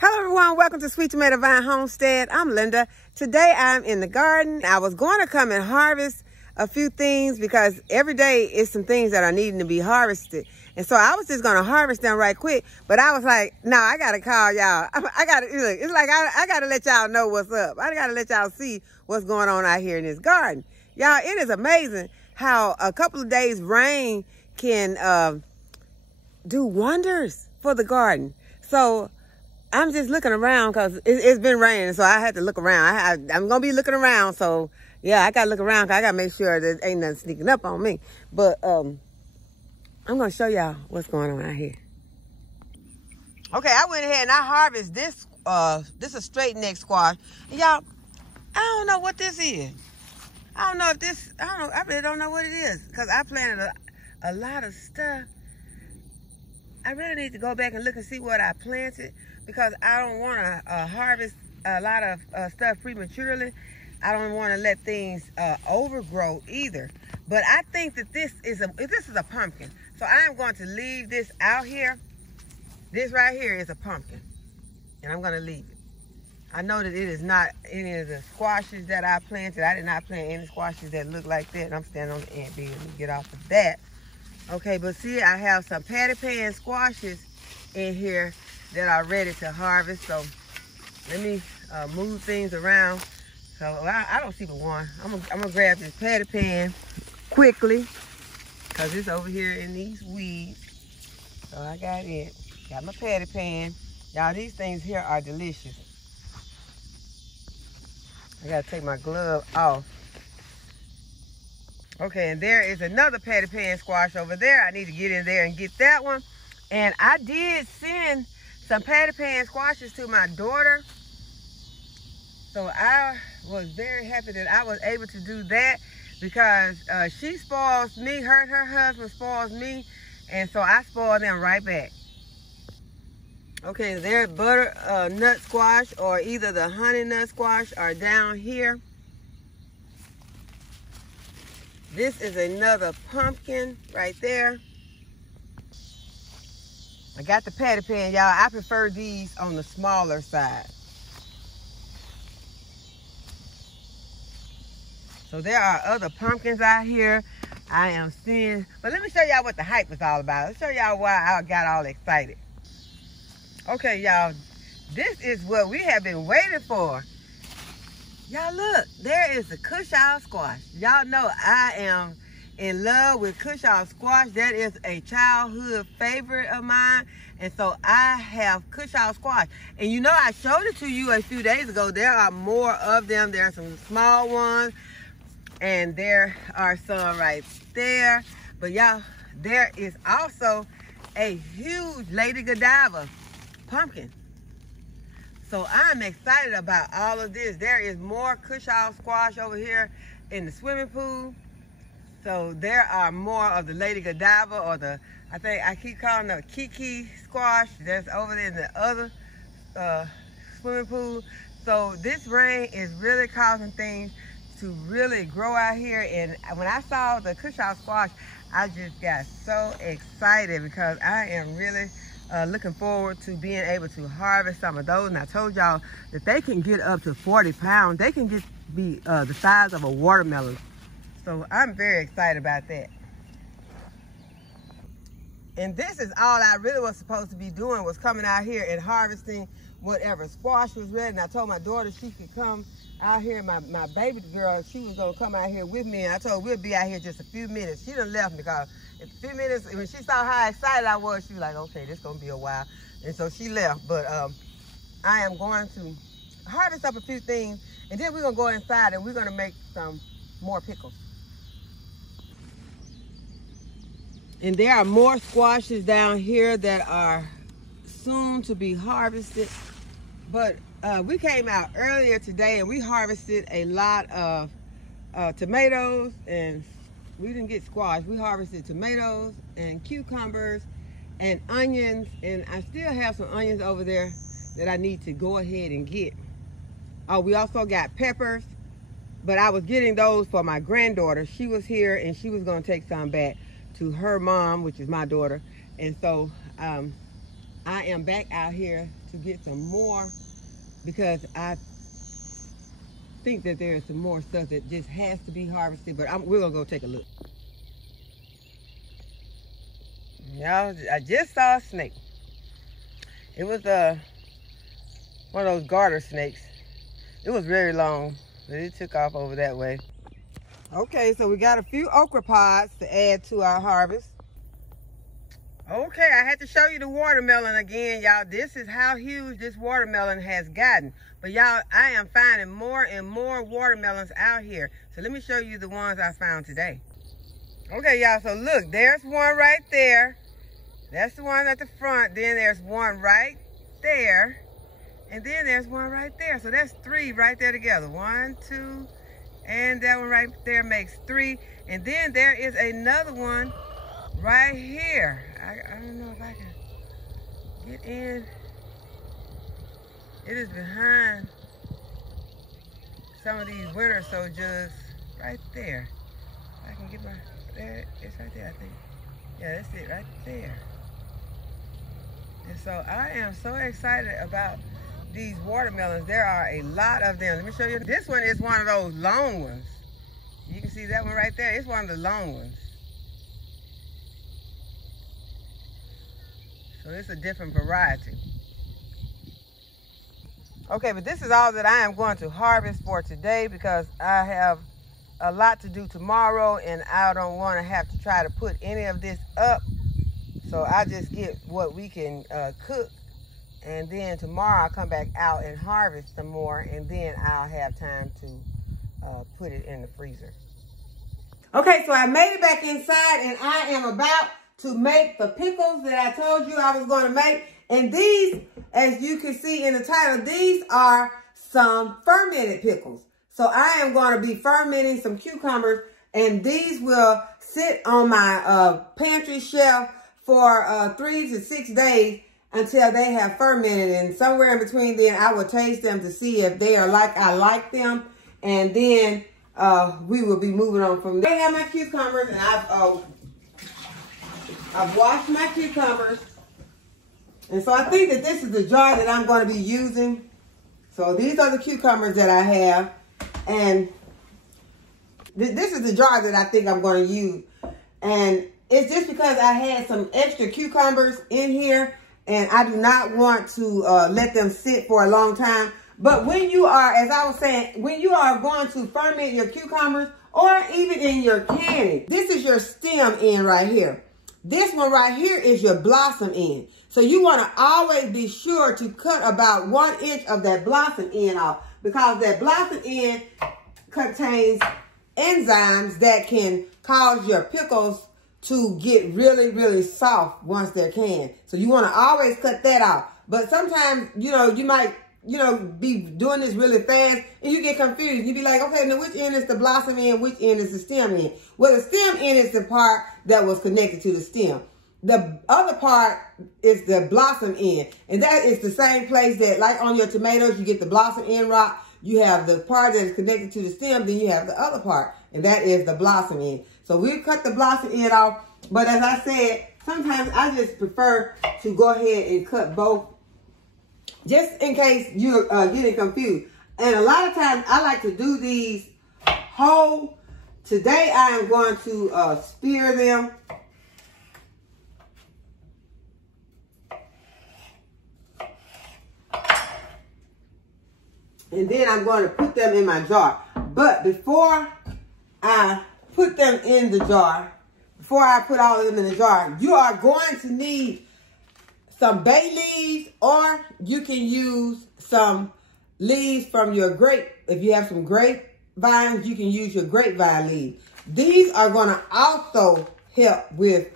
Hello everyone, welcome to Sweet Tomato Vine Homestead. I'm Linda. Today I'm in the garden. I was going to come and harvest a few things because every day is some things that are needing to be harvested. And so I was just going to harvest them right quick, but I was like, no, I got to call y'all. I got to, it's like I got to let y'all know what's up. I got to let y'all see what's going on out here in this garden. Y'all, it is amazing how a couple of days rain can do wonders for the garden. So I'm just looking around because it's been raining, so I had to look around. I'm going to be looking around, so yeah, I got to look around because I got to make sure there ain't nothing sneaking up on me. But I'm going to show y'all what's going on out here. Okay, I went ahead and I harvested this. This is a straight neck squash. Y'all, I don't know what this is. I don't know if this, I really don't know what it is because I planted a lot of stuff. I really need to go back and look and see what I planted because I don't want to harvest a lot of stuff prematurely. I don't want to let things overgrow either. But I think that this is a pumpkin. So I am going to leave this out here. This right here is a pumpkin. And I'm going to leave it. I know that it is not any of the squashes that I planted. I did not plant any squashes that look like that. And I'm standing on the ant bed. Let me get off of that. Okay, but see, I have some patty pan squashes in here that are ready to harvest. So let me move things around. So I don't see but one. I'm gonna grab this patty pan quickly because it's over here in these weeds. So I got it. Got my patty pan. Y'all, these things here are delicious. I gotta take my glove off. Okay, and there is another patty pan squash over there. I need to get in there and get that one. And I did send some patty pan squashes to my daughter. So I was very happy that I was able to do that because she spoils me, her husband spoils me, and so I spoil them right back. Okay, there's butternut squash or either the honey nut squash are down here. This is another pumpkin right there. I got the patty pan, y'all. I prefer these on the smaller side. So there are other pumpkins out here I am seeing. But let me show y'all what the hype is all about. Let's show y'all why I got all excited. Okay, y'all. This is what we have been waiting for. Y'all look, there is the Cushaw squash. Y'all know I am in love with Cushaw squash. That is a childhood favorite of mine. And so I have Cushaw squash. And you know, I showed it to you a few days ago. There are more of them. There are some small ones. And there are some right there. But y'all, there is also a huge Lady Godiva pumpkin. So I'm excited about all of this. There is more Cushaw squash over here in the swimming pool. So there are more of the Lady Godiva or the, I think I keep calling the Kiki squash that's over there in the other swimming pool. So this rain is really causing things to really grow out here. And when I saw the Cushaw squash, I just got so excited because I am really looking forward to being able to harvest some of those. And I told y'all that they can get up to 40 pounds. They can just be the size of a watermelon. So I'm very excited about that. And this is all I really was supposed to be doing, was coming out here and harvesting whatever squash was ready. And I told my daughter she could come out here. My baby girl, she was gonna come out here with me. And I told her we'll be out here just a few minutes. She done left me because in a few minutes, when she saw how excited I was, she was like, okay, this is gonna be a while. And so she left. But I am going to harvest up a few things, and then we're gonna go inside and we're gonna make some more pickles. And there are more squashes down here that are soon to be harvested. But we came out earlier today and we harvested a lot of tomatoes, and we didn't get squash. We harvested tomatoes and cucumbers and onions, and I still have some onions over there that I need to go ahead and get. Oh, we also got peppers, but I was getting those for my granddaughter. She was here and she was gonna take some back to her mom, which is my daughter. And so I am back out here to get some more because I think that there is some more stuff that just has to be harvested, but we're gonna go take a look. Y'all, I just saw a snake. It was one of those garter snakes. It was very long, but it took off over that way. Okay, so we got a few okra pods to add to our harvest. Okay, I had to show you the watermelon again, y'all. This is how huge this watermelon has gotten. But y'all, I am finding more and more watermelons out here. So let me show you the ones I found today. Okay, y'all, so look, there's one right there. That's the one at the front. Then there's one right there. And then there's one right there. So that's 3 right there together. 1, 2, and that one right there makes 3. And then there is another one right here. I don't know if I can get in. It is behind some of these winter sow jugs right there. I can get there, it's right there, I think. Yeah, that's it right there. And so I am so excited about these watermelons. There are a lot of them. Let me show you. This one is one of those long ones. You can see that one right there. It's one of the long ones. So it's a different variety. Okay, but this is all that I am going to harvest for today because I have a lot to do tomorrow and I don't want to have to try to put any of this up. So I just get what we can cook, and then tomorrow I'll come back out and harvest some more, and then I'll have time to put it in the freezer. Okay, so I made it back inside and I am about to make the pickles that I told you I was going to make. And these, as you can see in the title, these are some fermented pickles. So I am going to be fermenting some cucumbers, and these will sit on my pantry shelf for 3 to 6 days until they have fermented. And somewhere in between then, I will taste them to see if they are like I like them. And then we will be moving on from there. I have my cucumbers, and I've washed my cucumbers. And so I think that this is the jar that I'm going to be using. So these are the cucumbers that I have. And this is the jar that I think I'm going to use. And it's just because I had some extra cucumbers in here, and I do not want to let them sit for a long time. But when you are, as I was saying, when you are going to ferment your cucumbers, or even in your canning, this is your stem end right here. This one right here is your blossom end. So you want to always be sure to cut about 1 inch of that blossom end off, because that blossom end contains enzymes that can cause your pickles to get really, really soft once they're canned. So you want to always cut that off. But sometimes, you know, you might, be doing this really fast and you get confused. You be like, okay, now which end is the blossom end? Which end is the stem end? Well, the stem end is the part that was connected to the stem. The other part is the blossom end. And that is the same place that, like on your tomatoes, you get the blossom end rock. You have the part that is connected to the stem, then you have the other part, and that is the blossom end. So we cut the blossom end off, but as I said, sometimes I just prefer to go ahead and cut both, just in case you're getting confused. And a lot of times I like to do these whole. Today I am going to spear them. And then I'm going to put them in my jar. But before I put them in the jar, before I put all of them in the jar, you are going to need some bay leaves, or you can use some leaves from your grape. If you have some grapevines, you can use your grapevine leaves. These are going to also help with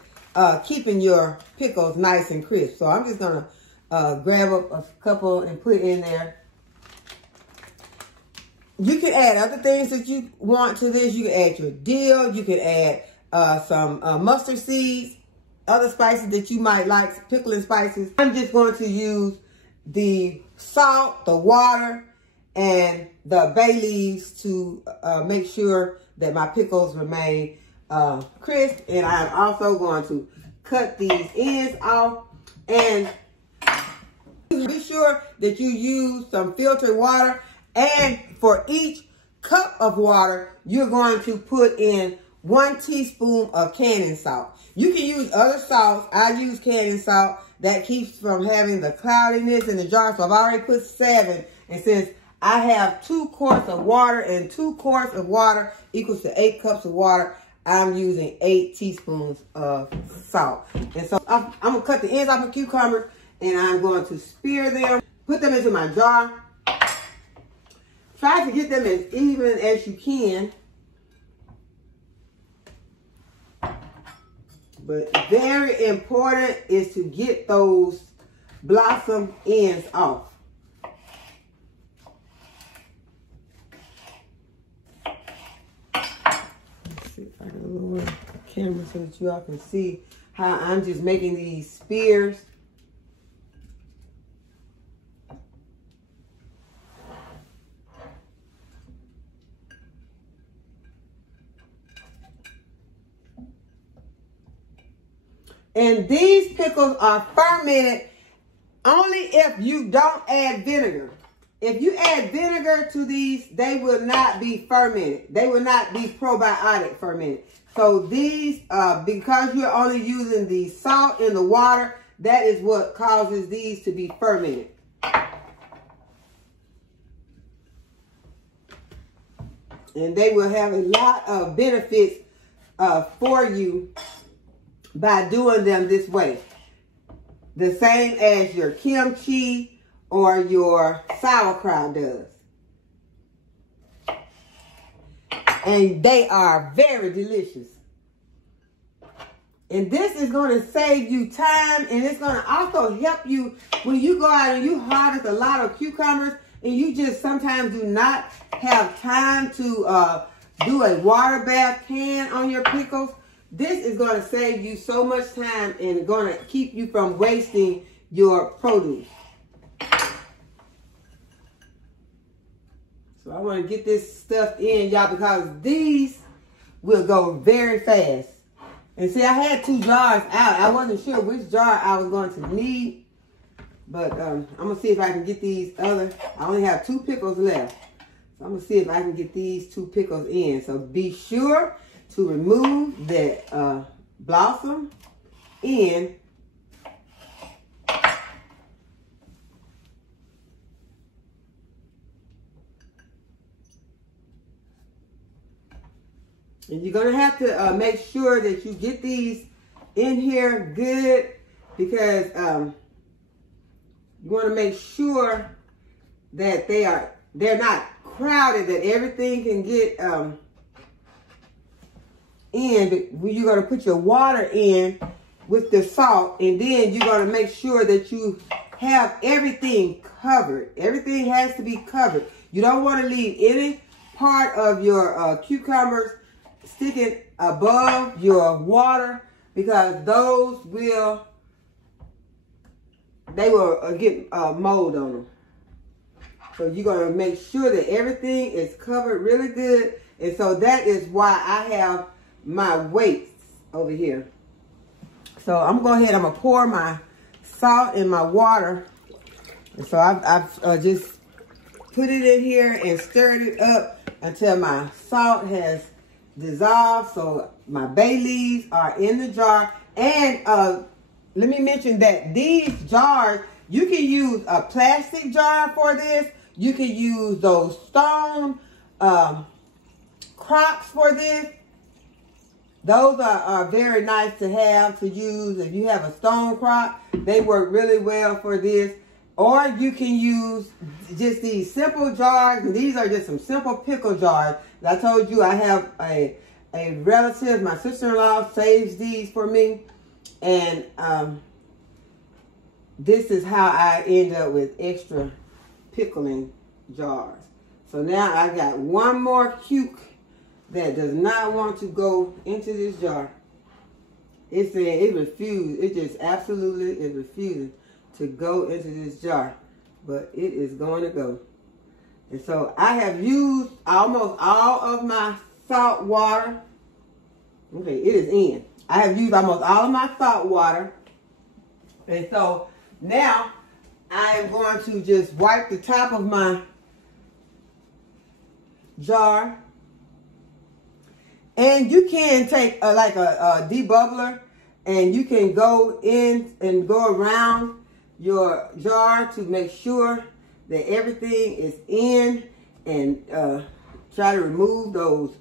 keeping your pickles nice and crisp. So I'm just going to grab up a couple and put in there. You can add other things that you want to this. You can add your dill. You can add some mustard seeds, other spices that you might like, pickling spices. I'm just going to use the salt, the water, and the bay leaves to make sure that my pickles remain crisp. And I'm also going to cut these ends off. And be sure that you use some filtered water. And for each cup of water, you're going to put in 1 teaspoon of canning salt. You can use other salts. I use canning salt. That keeps from having the cloudiness in the jar. So I've already put 7. And since I have 2 quarts of water, and 2 quarts of water equals to 8 cups of water, I'm using 8 teaspoons of salt. And so I'm going to cut the ends off of cucumbers, and I'm going to spear them, put them into my jar. Try to get them as even as you can. But very important is to get those blossom ends off. Let's see if I can lower the camera so that you all can see how I'm just making these spears. And these pickles are fermented only if you don't add vinegar. If you add vinegar to these, they will not be fermented. They will not be probiotic fermented. So these, because you're only using the salt in the water, that is what causes these to be fermented. And they will have a lot of benefits for you by doing them this way. The same as your kimchi or your sauerkraut does. And they are very delicious. And this is going to save you time, and it's going to also help you when you go out and you harvest a lot of cucumbers and you just sometimes do not have time to do a water bath can on your pickles. This is going to save you so much time and going to keep you from wasting your produce. So I want to get this stuff in, y'all, because these will go very fast. And see, I had 2 jars out. I wasn't sure which jar I was going to need. But I'm going to see if I can get these other. I only have 2 pickles left. So I'm going to see if I can get these 2 pickles in. So be sure to remove that blossom end. And you're going to have to make sure that you get these in here good, because you want to make sure that they're not crowded, that everything can get in. But you're going to put your water in with the salt, and then you're going to make sure that you have everything covered. Everything has to be covered. You don't want to leave any part of your cucumbers sticking above your water, because those will get mold on them. So you're going to make sure that everything is covered really good. And so that is why I have my weights over here. So I'm going to go ahead, I'm going to pour my salt in my water. And so I've just put it in here and stirred it up until my salt has dissolved. So my bay leaves are in the jar. And let me mention that these jars, you can use a plastic jar for this. You can use those stone crocks for this. Those are very nice to have to use. If you have a stone crock, they work really well for this. Or you can use just these simple jars. And these are just some simple pickle jars. I told you I have a relative, my sister-in-law, saves these for me. And this is how I end up with extra pickling jars. So now I got one more cuke that does not want to go into this jar. It's saying it refused. It just absolutely is refusing to go into this jar. But it is going to go. And so I have used almost all of my salt water. Okay, it is in. I have used almost all of my salt water. And so now I am going to just wipe the top of my jar. And you can take like a debubbler, and you can go in and go around your jar to make sure that everything is in, and try to remove those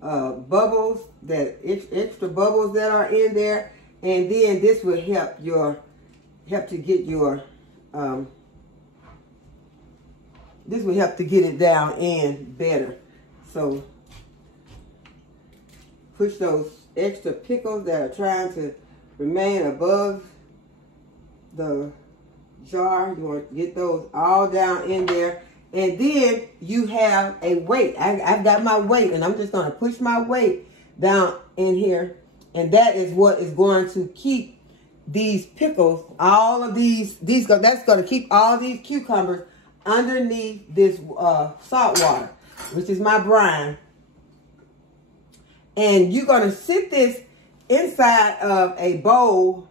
bubbles, that extra bubbles that are in there. And then this will help to get your this will help to get it down in better. So push those extra pickles that are trying to remain above the jar. You want to get those all down in there. And then you have a weight. I've got my weight, and I'm just going to push my weight down in here. And that is what is going to keep these pickles, all of these that's going to keep all these cucumbers underneath this salt water, which is my brine. And you're going to sit this inside of a bowl,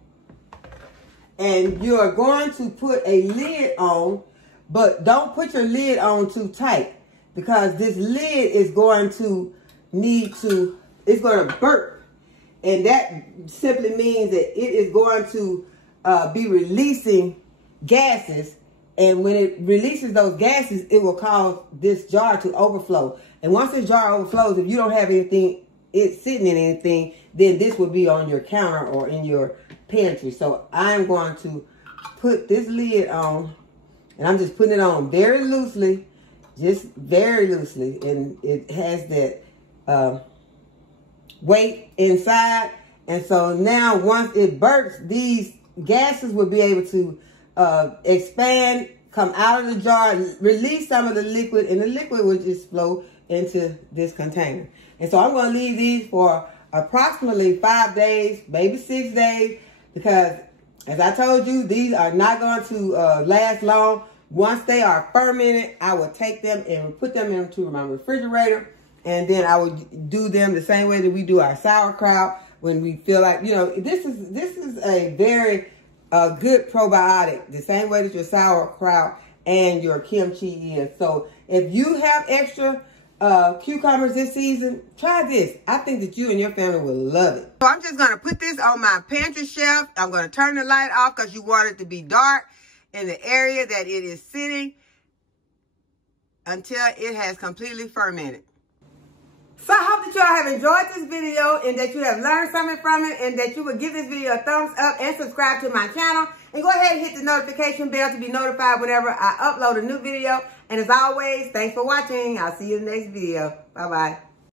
and you're going to put a lid on, but don't put your lid on too tight, because this lid is going to it's going to burp. And that simply means that it is going to be releasing gases. And when it releases those gases, it will cause this jar to overflow. And once this jar overflows, if you don't have anything, it's sitting in anything, then this will be on your counter or in your pantry. So I'm going to put this lid on, and I'm just putting it on very loosely, just very loosely. And it has that weight inside. And so now once it burps, these gases will be able to expand, come out of the jar, release some of the liquid, and the liquid will just flow into this container. And so I'm going to leave these for approximately 5 days, maybe 6 days, because as I told you, these are not going to last long. Once they are fermented, I will take them and put them into my refrigerator, and then I will do them the same way that we do our sauerkraut when we feel like, you know, this is a very good probiotic, the same way that your sauerkraut and your kimchi is. So if you have extra cucumbers this season, try this. I think that you and your family will love it. So I'm just going to put this on my pantry shelf. I'm going to turn the light off because you want it to be dark in the area that it is sitting until it has completely fermented. So I hope that you all have enjoyed this video, and that you have learned something from it, and that you would give this video a thumbs up and subscribe to my channel. And go ahead and hit the notification bell to be notified whenever I upload a new video. And as always, thanks for watching. I'll see you in the next video. Bye-bye.